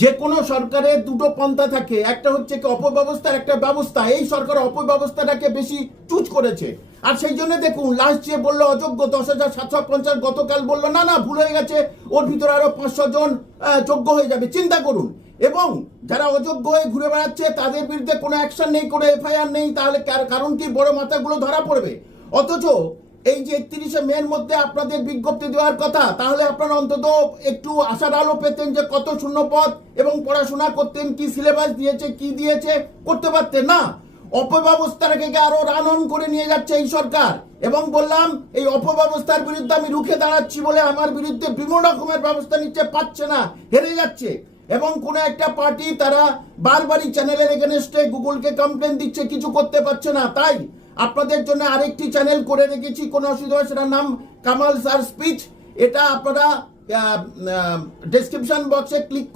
যে কোনো সরকারের দুটো পন্থা থাকে, একটা হচ্ছে কি অপব্যবস্থার, একটা ব্যবস্থা। এই সরকার অপব্যবস্থাটাকে বেশি চুজ করেছে। আর সেই জন্য দেখুন, লাস্ট যে বললো অযোগ্য 10,750, গতকাল বললো না না ভুল হয়ে গেছে, ওর ভিতরে আরো 500 জন যোগ্য হয়ে যাবে। চিন্তা করুন। এবং যারা অযোগ্য হয়ে ঘুরে বেড়াচ্ছে তাদের বিরুদ্ধে কোনো অ্যাকশন নেই, কোনো এফআইআর নেই। তাহলে কারণ কি? বড় মাথাগুলো ধরা পড়বে। অথচ এই যে 31শে মের মধ্যে আপনাদের বিজ্ঞপ্তি দেওয়ার কথা, তাহলে আপনারা অন্তত একটু আশার আলো পেতেন যে কত শূন্য পদ, এবং পড়াশোনা করতেন, কি সিলেবাস দিয়েছে, কি দিয়েছে, করতে পারতেন না। অপব্যবস্থাটাকে আরো রান অন করে নিয়ে যাচ্ছে এই সরকার। এবং বললাম, এই অপব্যবস্থার বিরুদ্ধে আমি রুখে দাঁড়াচ্ছি বলে আমার বিরুদ্ধে বিভিন্ন রকমের ব্যবস্থা নিচ্ছে, পাচ্ছে না, হেরে যাচ্ছে। এবং কোন একটা পার্টি তারা বারবারই চ্যানেলের এগেনস্টে গুগলকে কমপ্লেন দিচ্ছে, কিছু করতে পারছে না। তাই আপনাদের জন্য আরেকটি চ্যানেল করে রেখেছি, কোনো অসুবিধা হয়, সেটার নাম কামাল স্যার স্পিচ। এটা আপনারা ডেসক্রিপশন বক্সে ক্লিক